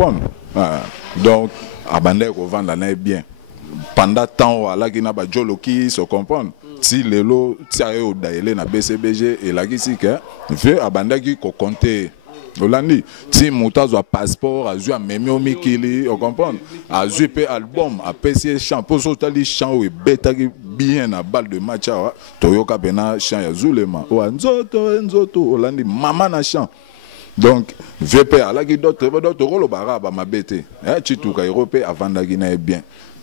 comprendre. Donc, abandé ko vendre là bien. Pendant temps là qui n'a pas jolo qui se comprendre. Si lelo ti ayo daele na BCBG et la qui que veut abandé qui ko compter. Olandi ti mutazo a passeport azu a memi omikili on comprendre azu pe album a PC chant pour sotali chant et beta bien na balle de match toyoka bena chant ya Zulema o nzoto Olandi mama na chant donc VP ala ki d'autres rolo baraba mabete chituka européen avanda ki na bien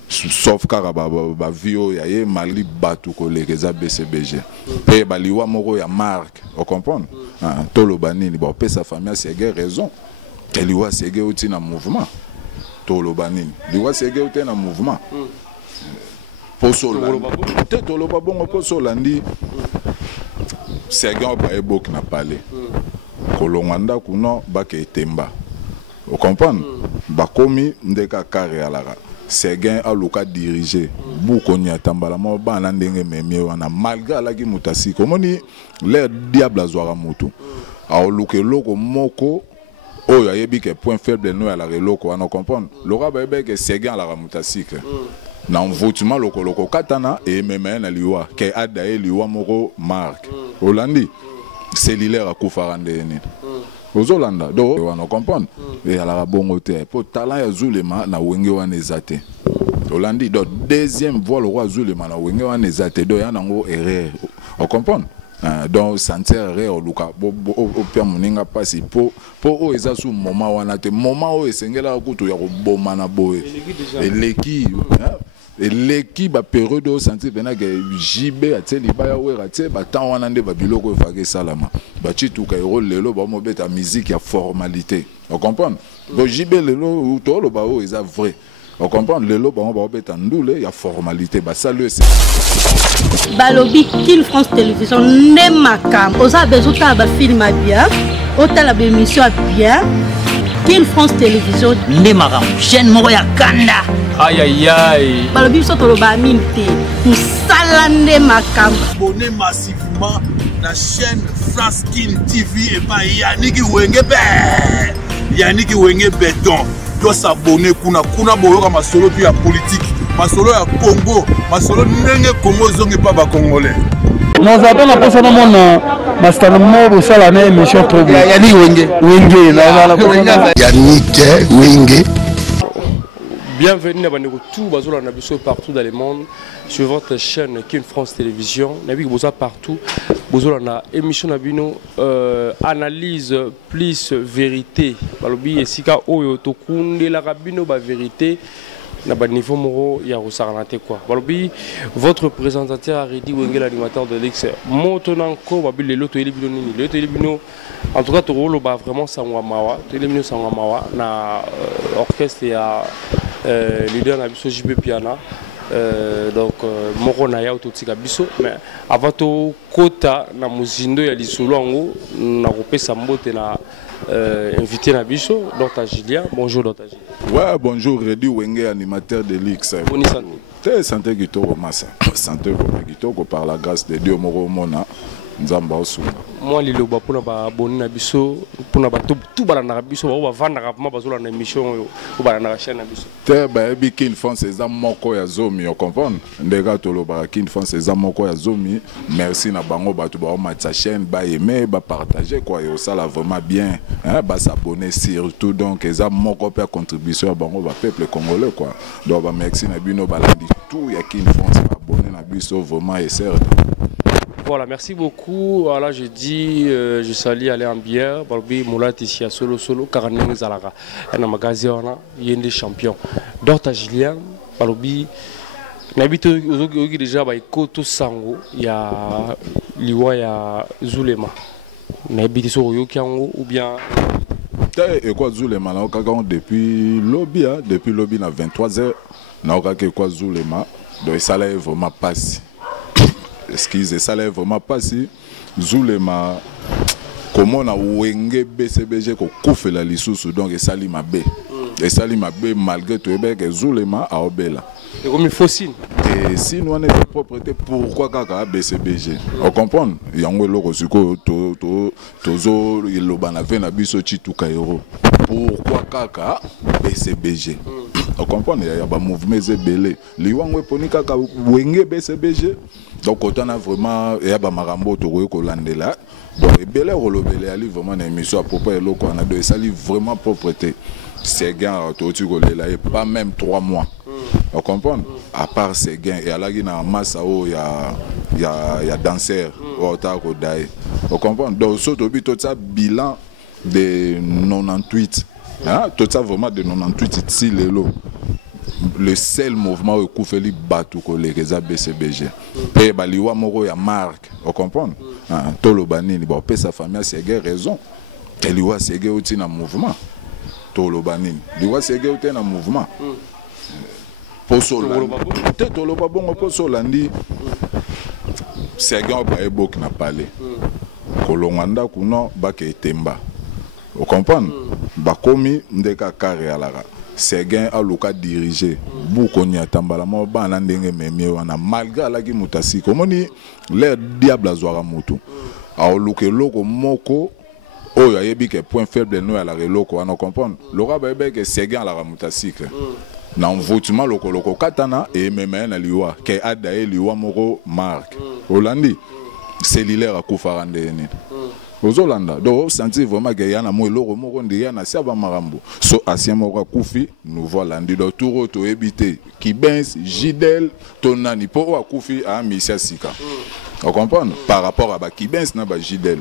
sauf car ba vio ya ye mali batu ko lekeza BCBG pe baliwa moko ya marque on comprendre tolo banini ba pe sa famille c'est raison eliwa c'est uti na mouvement tolo banini liwa c'est uti na mouvement poso te tolo ba bongo poso landi c'est ba ebok na parler kolonganda kuno ba ke temba on comprendre ba komi ndeka kare alara Séguin a l'oka dirigé beaucoup n'y a tambala mo bana ndenge memie wana malgré la ki mutasi comme ni les diable azwara moto a oluke loko moko oyo ayebi ke point faible no ya la reloko on comprendre lora ba be ke Séguin la mutasi ke na envoûtement loko katana et même na liwa ke adae liwa moko marque Holandi cellulaire a kufarande ni Ozolanda do on comprendre et à la bongo te pour talent ya Zulema na wenge wana ezate Holandi do deuxième voix le roi Zulema na wenge wana ezate do ya nango erreur on comprendre donc sentir erreur luka au père moninga passi po o eza sous moment wana te moment o esengela kutu ya ko boma na boye et l'équipe a période de sentir que JB a teli baya wera te ba temps wana nde ba biloko efake salama ba chitu ka ero lelo ba mo beta musique ya formalité on comprend bo JB lelo to lo ba o eza vrai on comprend lelo ba mo ba beta ndule ya formalité ba saluer balobi King France Télévision ne makam oza bezuta ba film bien otala ba émission bien King France Télévision ne makam chaîne moko ya kanda. Aïe aïe aïe. Balobi so toloba minte. Musalande makam. Abonnez massivement la chaîne France King TV et pas Yannick Wengebe. Yannick Wengebe donc doit s'abonner kuna boyoka masolo puis ya politique, masolo ya Congo, masolo ndenge Congo zonge pas ba congolais. Nous avons la personne à mon master mot ça la même émission trop bien. Yannick Wenge Yannick Wenge. Bienvenue à tout bazola na biso partout dans le monde sur votre chaîne King France Télévision. Nabi boza partout bozola na émission na bino analyse plus vérité. Balobi esika oyo to kundela bino ba vérité. Na ba niveau moro ya rosaranate quoi. Balobi votre présentateur Aridi Wenge l'animateur de l'X Montonanko babi lelo to elibino nini. Le to elibino en tout cas to rolo ba vraiment sangwa mawa. To elibino sangwa mawa na orchestre ya leader na biso JB Piana donc moko na ya autotika biso mais avant to kota na muzindo ya lisolo ngo na kopesa mbote na invité na biso Dr Julien. Bonjour Dr Julien. Ouais, bonjour Redi Wenge animateur de l'X. Bonne santé. T'es santé Gitoro Massa. Santé Gitoro par la grâce de Dieu moro mona. Nzamba osuma. Moi liloba pona ba abonné na biso pona ba tout bala na biso ba vanda rapidement bazola na émission yo bala na chaîne na biso. Te ba ebi King France eza moko ya zomi, on comprend. Ndeka toloba King France eza moko ya zomi. Merci na bango batu ba matcha chaîne ba aimer ba partager quoi yo ça là vraiment bien hein ba s'abonner surtout donc eza moko pe contribution bango ba peuple congolais quoi. Donc ba merci na bino balandi tout ya King France abonné na biso vraiment et certes. Voilà, merci beaucoup. Voilà, je dis, je salue Alain Bière, Balbi Moula Tissia Solo, Karaneng Zalaga, un magazine, Yende champion. Dr Julien, Balbi, n'habite déjà by Koto Sango, il y a Liwa, il y a Zulema. N'habite sur Yokiango ou bien. Et quoi Zulema, depuis lobby, na 23h, n'a pas quoi Zulema, donc ça l'a vraiment passé. Excusez, ça l'a vraiment pas si Zulema comment on a Wenge BCBG ko koufé la lisusu donc et Salima B et Salima B malgré tout que Zulema a obéla c'est comme une fossile Et si nous on est de propreté, pourquoi kaka BCBG? On comprend? Yango loko siko tozo ilobana ve na biso chituka euro. Pourquoi kaka BCBG? On comprend? Il y a ba mouvement zebele. Liwango poni kaka wenge BCBG. Donc autant a vraiment il y a ba marambo to ko landela. Donc ebele rolobele ali vraiment na émission à propos de loko on a de ça vraiment propreté. C'est gain to kolela et pas même 3 mois. On comprend? À part ces gains, et à la guine en masse, il y a danseurs, on comprend? Donc, tout ça, bilan de 98. Tout ça, vraiment de 98, ici, le seul mouvement où il y a battu les BCBG. Et il y a marque, on comprend? Tout le banni, sa famille, c'est raison. Et il y a aussi un mouvement. Tout le banni, il y a aussi un mouvement. Poso peut-être le babongo poso landi c'est gars ba ebok na parler kolonganda kuno ba ke temba vous comprenez ba komi ndeka kare alara c'est gars aluka diriger buko nya tambala mo ba na ndenge memie wana malgré la ki mutasi komoni le diable azwara mutu aoluke loko moko oyo ayebi ke point faible no ya la loko wana comprendre lora ba ebe ke c'est gars la mutasi na envoûtement loko katana et même na liwa ke adae liwa moko marque Hollandi cellulaire a kufarande ni ozolanda do senti vraiment que yana mo loko moko ndiya na saba marambo so ancien moko kufi nouveau landi do touro to ebité Kibens Jidel tonani po akufi a misia sika on comprend par rapport à ba Kibens na ba Jidel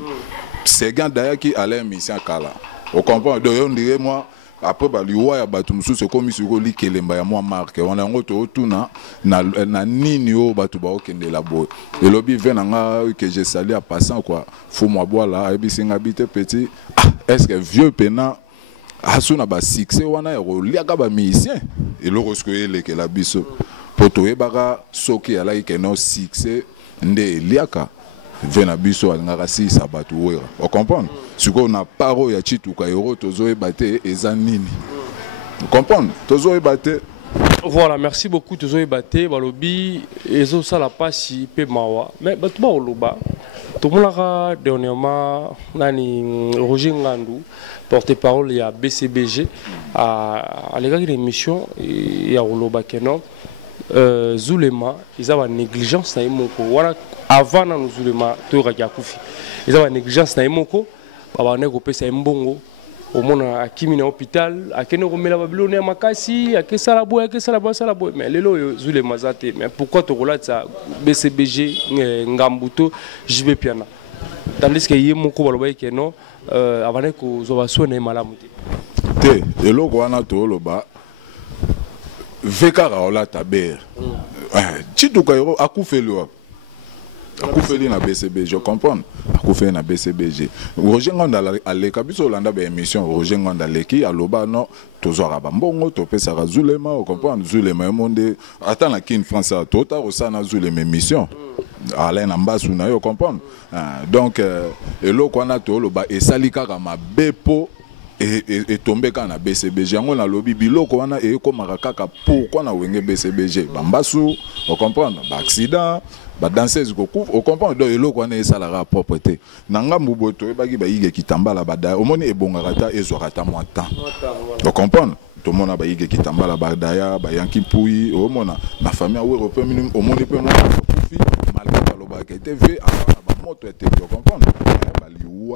c'est gars d'ailleurs qui allait misia kala on comprend do on dirait moi après bah liwa ya batu mususu comme sur li kelemba ya moi marque on a ngoto tuna na nini o batu ba okende la boy et lobby venanga que j'ai salé à passant quoi faut moi boire là et bisinga habité petit est-ce que vieux pena asuna ba succès wana ya liaka ba musicien et le roscoe que la biso poto e baka soki ala ke no succès nde liaka vena biso ngaka si sabatu wera on comprend ce qu'on a paro ya chituka euro tozo ebate ezanini on comprend tozo ebate voilà merci beaucoup tozo ebate balobi ezo sala pasi pe mawa mais batu ba oloba to monaka dernièrement nani Roger Ngandou porte-parole ya BCBG à l'égard de l'émission ya oloba keno Zulema ils avaient négligence na imoko wala avant na Zulema to rajakufi ils avaient négligence na imoko baba ne ko pesa mbongo au mona akimi na hôpital akene ko mela babilo ne makasi akesala boy mais lelo Zulema zate mais pourquoi to kola ça BCBG ngambuto jibe piana tandis que yemoko baloba ke non avant ko zoba sone malamu te eloko wana to loba Vekara ola taber. Chituka yoro akufeli wa. Akufeli na BCBG, je comprends. Akufeli na BCBG. Roger Nganda aleka biso landa ba émission Roger Nganda leki aloba no tozora ba mbongo to pesa Zulema, on comprend Zulema monde ata na kin France tota osana Zulema émission. Alain Ambasu na yo comprendre. Donc eloko wana to loba esalika ka mabepo et tombé quand na BCBG on a lobby biloko wana et comme kaka pourquoi na wenge BCBG bambasu on comprend ba accident ba danseuse ko on comprend donc eloko wana esalara propreté nanga muboto ebaki ba yige kitambala bada omoni ebongaka ta ezwaka mo temps on comprend to mona ba yige kitambala badaya ba yanki pui omona na famille européenne minimum omoni pe mo kufi malgré baloba ke TV ba moto était on comprend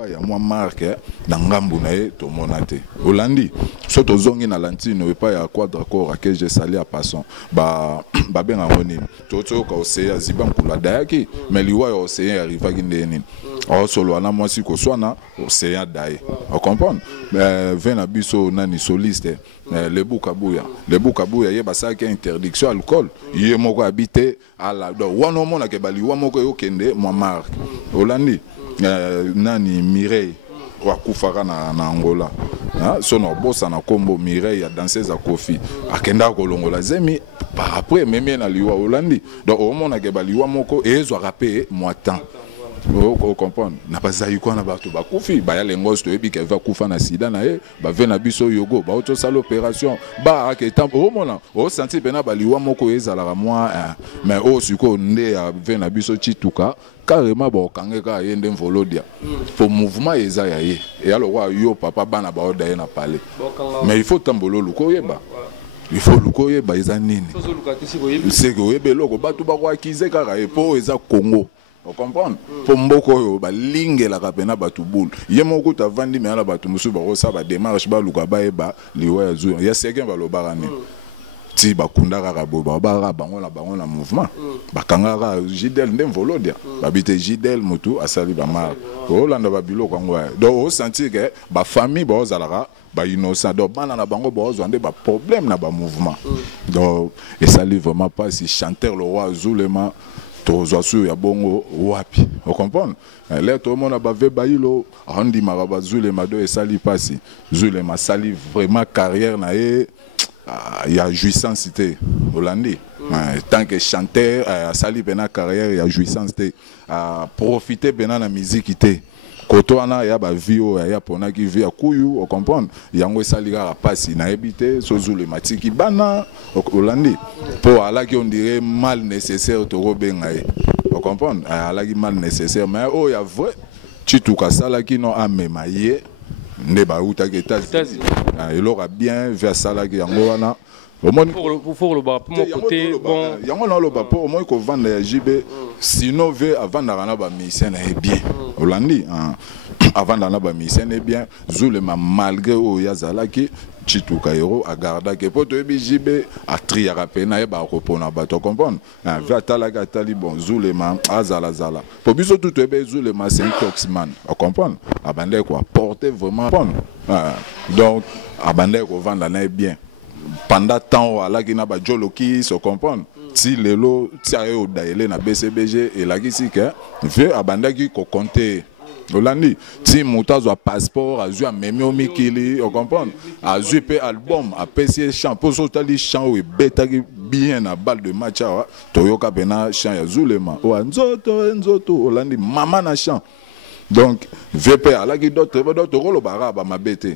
ya moi marque na ngambu na ye to monate Hollandi so to zongi na lantino pa ya quadra corps que j'ai salé à passant ba benga ngoni to ka oseya ziba nkula dayaki mais liwa ya oseya arriva kindeni o solo na moi si ko swana oseya dai on comprend vena biso nani soliste le bukabuya ye basa ki interdiction alcool ye moko habité à la do wana mona ke bali wa moko yo kende moi marque Hollandi nani Mireille wakufaka na Angola sono bossa na kombo Mireille ya danseuse à Kofi akenda kolongola zemi par après même na liwa Hollandi donc au mona ke baliwa moko ezo rapé moi temps Vous comprenez? N'a pas ça quoi na bato ba kufi ba ya lengos to ebi ke va kufa na sida na e ba ve na biso yogo ba auto sala opération ba ke temps o mona o senti pena ba liwa moko ezala moi mais o suko nde ya ve na biso chituka carrément ba kangeka yende mvolodia pour mouvement eza ya ye et alors yo papa bana ba oda na parler mais il faut tambolo luko yeba il faut luko yeba eza nini c'est que yebe loko bato ba ko akize kaka e po eza Congo. Vous comprenez? Pour mboko ba lingela kapena batu boule. Yemo ko ta vandi me ala batu musu ba ko sa ba démarche ba luka ba e ba liwa ya zu. Ya segen ba lo barane. Ti ba kunda kaka bo ba bango na mouvement. Ba kangaka Jidel ndem volodia. Ba bité Jidel motu asali ba mar. O landa ba biloko ngwa. Donc o sentir que ba famille ba ozalara ba innocent. Donc bana na bango ba ozwande ba problème na ba mouvement. Donc et ça lui vraiment pas si chanteur le roi Zulema Tozoasu ya bongo wapi. Vous comprenez? Là tout le monde a bavé bailo Randi Maraba Zulema do et sali passi. Zulema sali vraiment carrière na e il y a jouissance cité Hollandi. Tant que chanteur sali bena carrière il y a jouissance té profiter bena na musique té. Kotoana ya ba vio ya pona ki via kuyu vous comprenez? Yango sali ga passi na ebité so Zulema tiki bana Hollandi. Pour aller qui on dirait mal nécessaire to robengaye. Vous comprenez? Aller qui mal nécessaire mais oh il y a vrai chituka sala qui non amemaye ne ba uta geta. Il aura bien vers sala qui yango wana. Au moins pour le bas pour mon côté bon yango na lo ba pour au moins ko vendre JB sinon veut avant na ba mission est bien. Hollandi avant na ba mission est bien Zulema malgré o yazala qui chituka yoro a garda ke poto ebi JB a triara pena e ba repona bato comprendre va talaga tali bon Zulema azala zala pour biso tout ebe Zulema c'est un toxman comprendre abande quoi porter vraiment donc abande ko vendre na bien pendant temps ala ki na ba joloki se comprendre ti lelo ti ayo daele na BCBG et la ki si ke veut abande ki ko compter Hollandi, si Moutazo a passeport, a joué à Memio Mikili, on comprend? A joué album, a PC chant, pour sauter chant et bêta bien à balle de match, Toyoka Bena chant ya Zulema, ou Nzoto, Hollandi, maman na chant. Donc, VP, à la guide d'autres rôles, ma bête,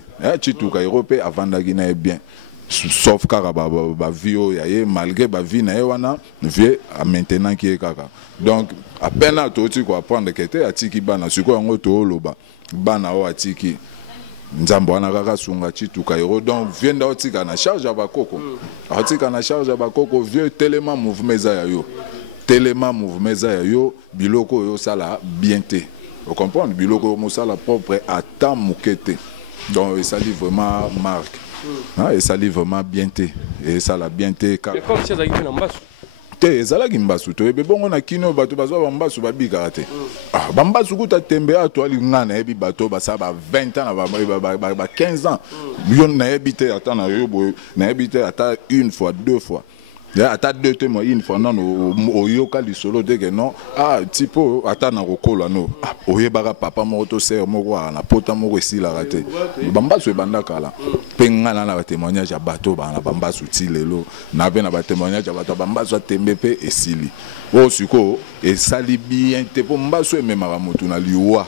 Chituka Europé avant d'aginer bien. Sauf car ba vio yaye malgré ba vie na wana vie maintenant qui est kaka donc à peine à tout quoi prendre que te atiki bana siko ngo to loba bana o atiki nzambo wana kaka sunga chituka yoro donc vienda otika na charge abakoko otika na charge abakoko vieux tellement mouvement za yo tellement mouvement za yo biloko yo sala bien te vous comprenez biloko mo sala propre à temps mukete donc ça dit vraiment marque. Et ça livre vraiment bien té et ça la bien té mais comme si ça a na mbasu té ezala ki mbasu to ebe bongo na kino bato bazwa mbasu babika te ba mbasu kuta tembe a to ali ngana ebi bato basa ba 20 ans ba 15 ans yo na ebité ata na yo boy na ebité ata une fois deux fois ata deux témoins une fois non au yoka li solo de que non tipo ata na kokola no oyebaka papa moko to sœur moko na pota moko esila raté bambasu ebanda kala pengana na témoignage ya bato bana bambasu ti lelo na pe na ba témoignage ya bato bambasu tembe pe esili o siko esali bien te po mbasu ememaka motu na liwa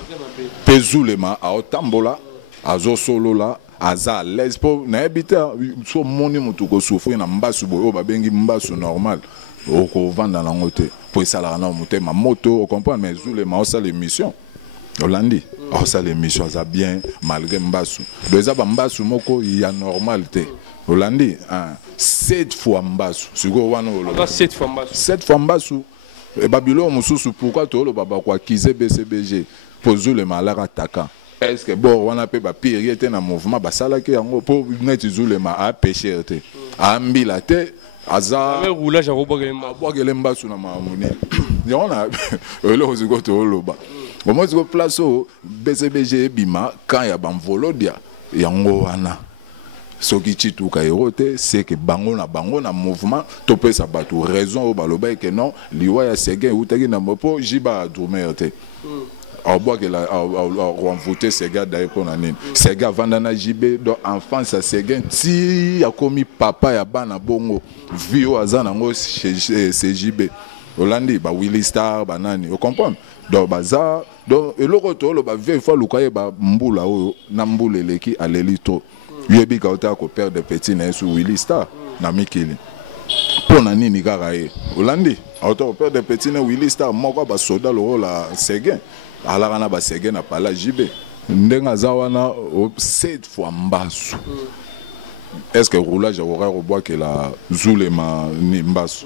pe Zulema a otambola azo solo la aza l'aise pour na habita so moni mutu ko souffrir na mbasu boyo ba bengi mbasu normal o ko vanda na ngote pour ça la na muté ma moto on comprend mais Zulema ça l'émission Hollandi ça l'émission ça bien malgré mbasu deux ba mbasu moko ya normalité Hollandi 7 fois mbasu siko wana olo 7 fois mbasu 7 fois mbasu et Babylone mususu pourquoi to lo baba kwa kize BCBG pour Zulema la attaquant. Est-ce que bon on a pas pire était dans mouvement basala ki yango pour net Zulema a péché te ambila te aza mais roulage à bogelemba suna mamuni yona elo ziko to loba au moins ziko place au BCBG bima quand ya bamvolodia yango wana soki chituka erote c'est que bango na mouvement topé sa bato raison au baloba que non liwa ya segen utaki na mopo jiba dormir te au bois que la renvoûter ces gars d'ailleurs pour nani ces gars vandana JB donc enfance à ces gars si a commis papa ya bana bongo vio azana ngo chez JB Hollandi ba Willy Star banani o comprendre donc baza donc eloko to lo ba vie fois lukaye ba mbula oyo na mbula eleki aleli to yebi ka ota ko perdre petit na sur Willy Star na mikili pona nini kaka ye Hollandi auto ko perdre petit na Willy Star moko ba soda lo la Seguin alaka na ba Seguin na pala JB ndenga zawana 7 fois mbasu. Est-ce que roulage horaire au bois que la Zulema ni mbasu?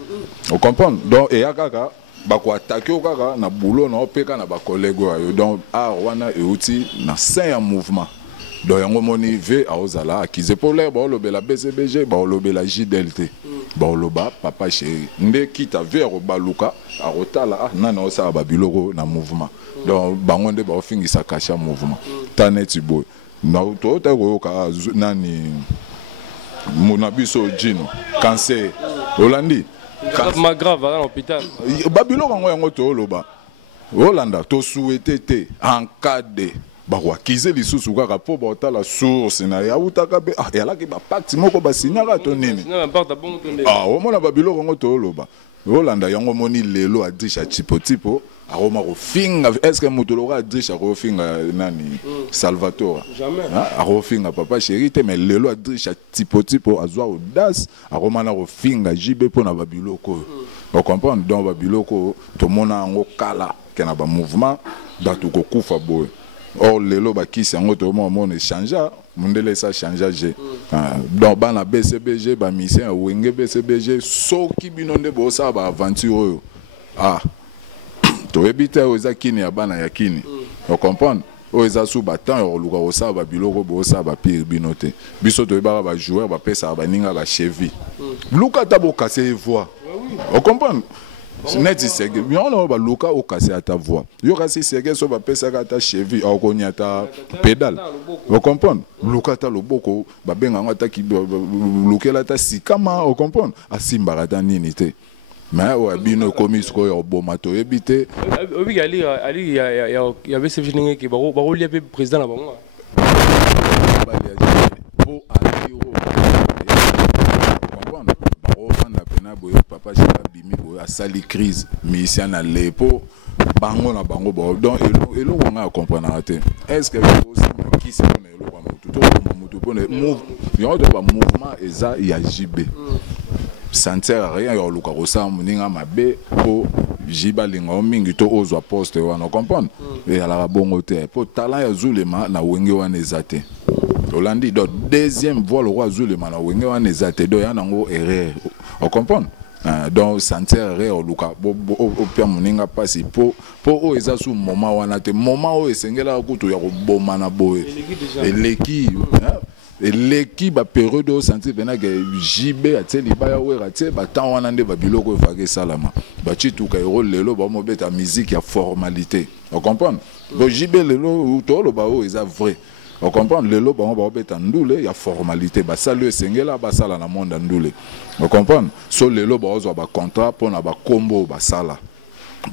On comprend. Donc et akaka ba ko attaquer okaka na boulot na opeka na ba collègue yo donc wana e outil na 5 mouvement. Donc yango moni ve a ozala akize polaire ba lobela BCBG ba lobela JDLT. Ba loba papa chéri nde kita vers baluka a rotala nana osa ba biloko na mouvement. Donc bango nde ba ofingisa kasha mouvement. Taneti boy. Na to ta ko ka nani Monabiso Gino, cancer, Hollandi. Ma grave à l'hôpital. Babylone en to loba. Hollanda, to souhaité en cas de Barwa kize li susu kaka po bota la source na ya utaka be ya la ki ba pacte moko ba signala to nini. O mona Babylone en to loba. Hollanda yango moni lelo a disha tipo aroma ko finga est-ce que mutologa a disha ko finga nani Salvatore jamais a finga papa chéri te mais lelo a disha tipo azwa audace aroma na ko finga jibe pona Babiloko on comprend donc Babiloko to mona ngo kala kena ba mouvement datu ko kufa boy or lelo ba kisi yango to mona changer mundele ça changer donc bana BCBG ba mission wenge BCBG soki binonde bo sa ba aventure to ebita oza kini ya bana ya kini on comprendre oza sou batan yo luka osa ba biloko bo sa ba pire binote biso to ebara ba joueur ba pesa ba ninga ba cheville luka tabo casser voix on comprendre net sege on ba luka o casser ta voix yo kasi sege so ba pesa ka ta cheville o konya ta pédale on comprendre luka ta loboko ba benga ngata ki lukela ta sikama on comprendre asimba ta nini te mais ouais bino commis ko yo bomato ebité obi ali ya BCBG ninge ki ba lia pe président na bango ba lia po ali ro comprendre ba ro fanda pena boyo papa chaka bimi boyo asali crise mission na lepo bango na bango bo donc elo nga comprendre te est-ce que qui c'est on elo ba mutu to mutu pone move yo do ba mouvement eza ya JB ça ne sert à rien yo luka kosa muninga mabe po jiba linga mingi to ozwa poste wana comprendre et ala bongo te po talent ya Zulema na wenge wana ezate Hollandi do deuxième voix le roi Zulema na wenge wana ezate do yana ngo erreur on comprendre donc ça ne sert à rien luka o pia muninga pasi po o eza sous moment wana te moment o esengela kutu ya ko boma na boye eleki et l'équipe a période de santé bena que JB a teli ba ya wera te ba tan wana nde ba biloko fage salama ba chitu ka ro lelo ba mo beta musique ya formalité on comprend bo JB lelo to lo ba o eza vrai on comprend lelo ba mo beta ndule ya formalité ba salu sengela ba sala na monde ndule on comprend so lelo ba ozo ba contrat pona ba combo ba sala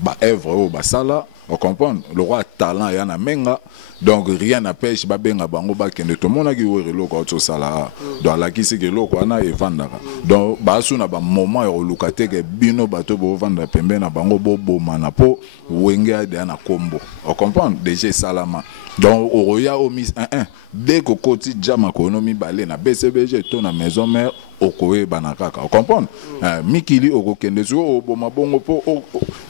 ba œuvre o ba sala on comprend le roi talent ya na menga donc rien n'empêche ba benga bango ba kende to mona ki were loko to sala donc la ki se ke loko na e vandaka donc ba suna ba moment ya lokate ke bino bato bo vanda pembe na bango bo mana po wenge ya na kombo on comprend déjà salama donc oroya o mis 1 dès que koti jama konomi balé na BCBG to na maison mère okoe banakaka on comprend mikili okokende so oboma bongo po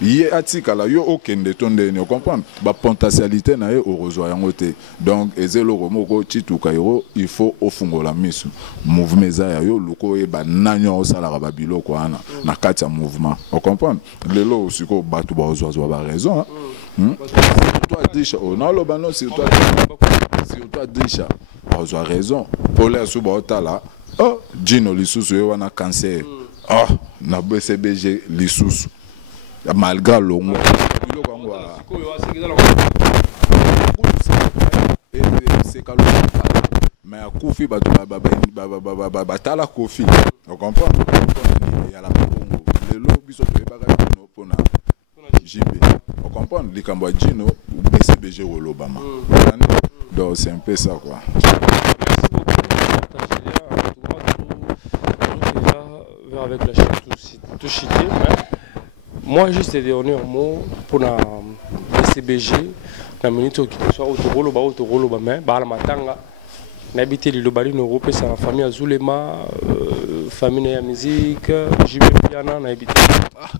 ye atikala yo okende tonde on comprend ba potentialité na ye orozwa yango te donc ezelo moko chituka yo il faut ofungola misu mouvement za yo luko e bananyo osala ba biloko wana na kati ya mouvement on comprend lelo siko batu ba ozwa ba raison toi déjà on a le bano sur toi déjà ozwa raison pour les suba otala Gino lisusu yo wana cancer na BCBG lisusu malgré longo biloko ngo c'est calme mais Kofi batala Kofi on comprend il y a la bongo le lobby so pe baga no pona JB on comprend likambo Gino BCBG Olobama donc c'est un peu ça quoi. Avec la chaîne tout cité moi juste dernier mot pour la BCBG la minute qui soit autogolo mais la matanga n'habiter les lobali n'européens c'est la famille Azulema famille de musique JB Piana n'habiter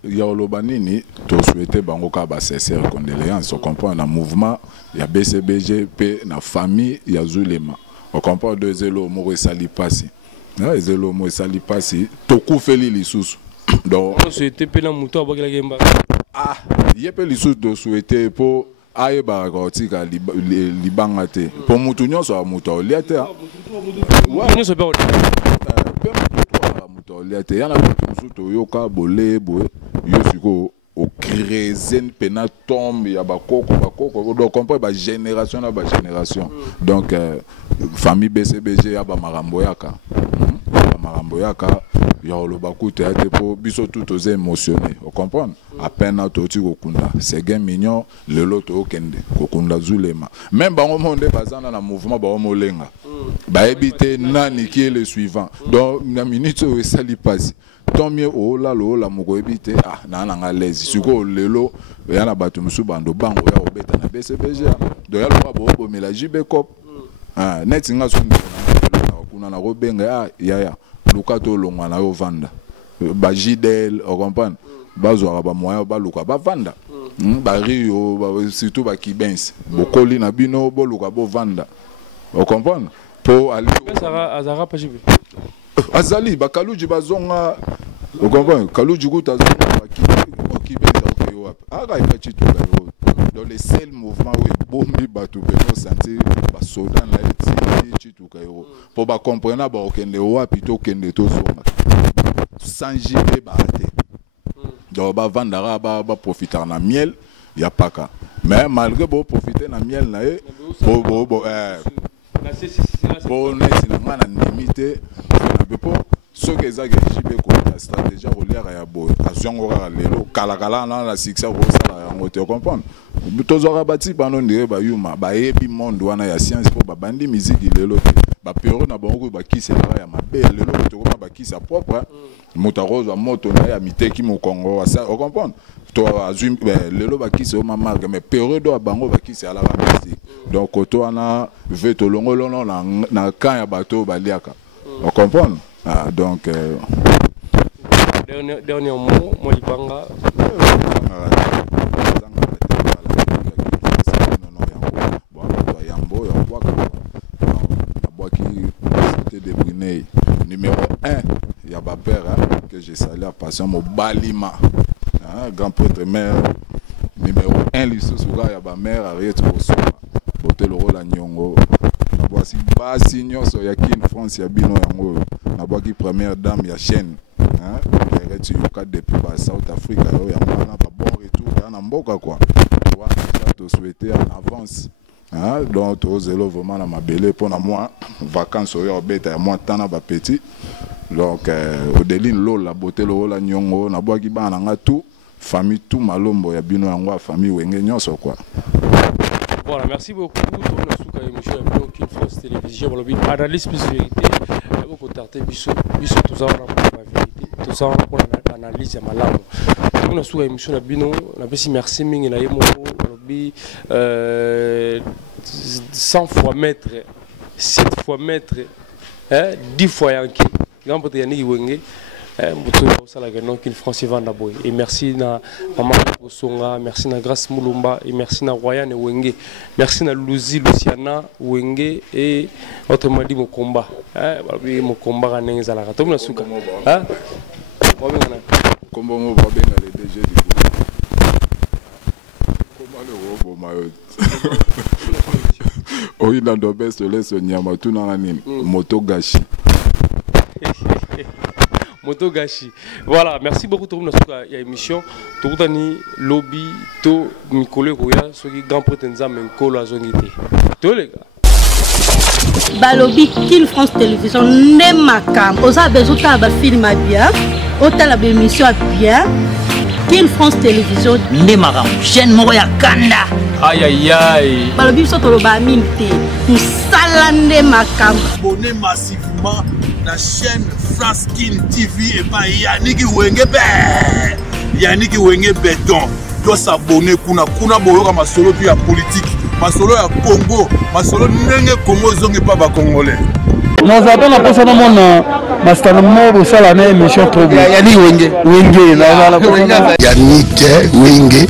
ya lobanini to souhaiter bango ka ba sincère condoléances on comprend le mouvement ya BCBG pe na famille ya Azulema on comprend deux zelo mo sali passi na zelo mo sali passi to ku feli lisusu donc on souhaiter pe na muto abaki la gemba yepe lisusu to souhaiter pour aye ba kotika libanga te pour mutu nyonso a mutu olia te ouais nyonso pe pe mutu olia te yana mutu to yoka bolé boye yo siko o crézen pena tombe ya bakoko donc comprendre ba génération na ba génération donc famille BCBG ya ba marambo yaka ya oloba kuta ate po biso tout aux émotionné on comprend à peine to ti kokunda c'est gain mignon le loto okende kokunda Zulema même bango monde bazana na mouvement ba molenga ba ebité nani qui est le suivant donc na minute o sali passe tant mieux o la moko ebité na nga lezi siko lelo ya na batu musu bando bango ya obeta na BCBG do ya lo ba bo mela JB Cop net nga so kuna na robenga ya lukato longwa na yo vanda ba jidel on comprend bazwa ba moya ba luka ba vanda ba rio surtout ba kibens bokoli na bino bo luka bo vanda on comprend pour aller azara pa jibe azali ba kaluji bazonga on comprend kaluji kutazonga ba kibens ok aga ipachi to dans les seuls mouvements où bombi batu beno sentir ba soda na eti tuka yo pour ba comprendre ba okende wapi to kende to zonga sans jibe ba ate donc ba vandara ba profiter na miel ya paka mais malgré bo profiter na miel na e bon na limité na bepo ce que ça que jibe ko la stratégie relière ya bo azongo ka lelo kala na la succès ko sala yango te comprendre tozora bati pano ndire ba yuma ba yebi monde wana ya science po ba bandi musique lelo ba pero na bango ba kisi la ya mabe lelo to ko ba kisi propre motarozo moto na ya miteki mo Congo ça on comprendre to azum lelo ba kisi o mama mais pero do bango ba kisi ala ba musique donc to wana veto longolo na kan ya bato ba liaka on comprendre donc dernier mot moi libanga numéro 1 il y a père que j'ai salé à passion mon balima grand prêtre mère numéro 1 l'issouga ya ba mère arrête au soir boté le rôle à nyongo na voici basi nyonso ya King France ya bino yango na boaki première dame ya chaîne arrête yoka depuis ba South Africa yo ya mwana ba bon retour na mboka quoi tu vois te souhaiter en avance donc tozelo vraiment na mabele pour na moi vacances au beta ya moi tana ba petit donc Odeline lo la beauté lo la nyongo na boaki bana nga tout famille tout malombo ya bino yango famille wenge nyonso quoi. Voilà, merci beaucoup. On a souka émission avec King France Télévision. On a analyse plus vérité. Beaucoup tarté biso tout ça on a la vérité. Tout ça on a analyse ya malamu. On a souka émission na bino, na besi merci mingi na yemo lobi 100 fois maître, 7 fois maître, 10 fois yanki. Grand pote yaniki wenge. King France Vandaboy. Et merci na Maman Osonga, merci na Grâce Moulumba, et merci na Royan et Wenge, merci na Luciana Wenge et autrement dit mon combat. Mon combat à Nengzala. Tom na souka. Comment on va bien les DG du groupe. Comment le robot maillot. Oui, dans le best, laisse Nyamatu dans la nime. Moto Gashi. Motogashi. Voilà, merci beaucoup tout le monde à l'émission. Tout le monde lobby, tout Mikole Roya, ce qui est grand prétendant Mikolo à Zonité. Tous les gars. Balobi King France Télévision n'est ma cam. Aux abeilles, autant de film à bien, autant d'émissions à bien. King France Télévision n'est ma cam. Chaîne Moroya Kanda. Aïe aïe aïe. Balobi soto lo ba minte. Nous salande ma cam. Abonnez massivement la chaîne France King TV et pas Yannick Wenge. Yannick Wenge Béton. Tu s'abonner kuna boyoka masolo puis ya politique. Masolo ya Congo, masolo ndenge Congo zongi pas ba congolais. Nous avons la personne mon master mo sala na émission trop bien. Yannick Wenge Wenge na Yannick Wenge